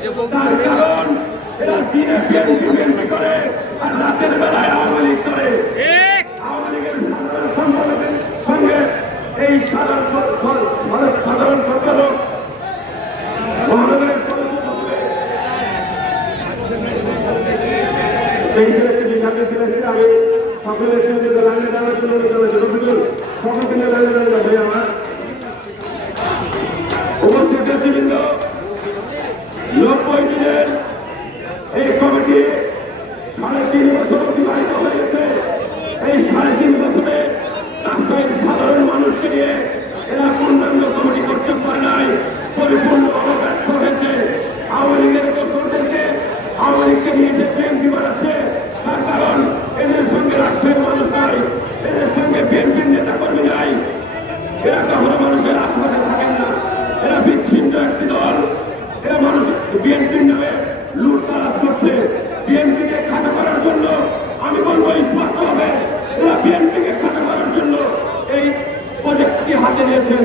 তার কারণ এরা দিনে বিএনপি করে আর রাতের বেলায় আওয়ামী লীগ করে। আওয়ামী লীগের সম্পাদকের সঙ্গে এই সাধারণ সম্পাদক মহানগরের আমি সকলের সঙ্গে লাইনে যাওয়ার জন্য সকলকে লাইনে যাবে আমার উপস্থিত নেতৃবৃন্দ। 90 দিনের এই কমিটি 3.5 বছর অতিবাহিত হয়ে গেছে। এই 3.5 বছরে রাজশাহীর সাধারণ মানুষকে নিয়ে এরা পূর্ণাঙ্গ কমিটি করতে পারে নাই, পরিপূর্ণভাবে ব্যর্থ হয়েছে। আওয়ামী লীগের দোষরদেরকে আওয়ামী লীগকে নিয়ে যে বিএনপি বানাচ্ছে তার কারণ এদের সঙ্গে রাজশাহীর মানুষ নাই, এদের সঙ্গে বিএনপির নেতা কর্মী নাই। এরা কখনো মানুষের আশপাশে থাকেন না, এরা বিচ্ছিন্ন একটি দল। এরা মানুষ বিএনপির নামে লুটতরাজ করছে। বিএনপিকে খাটো করার জন্য আমি বলবো স্পষ্ট হবে, এরা বিএনপিকে খাটো করার জন্য এই প্রজেক্টটি হাতে নিয়েছেন।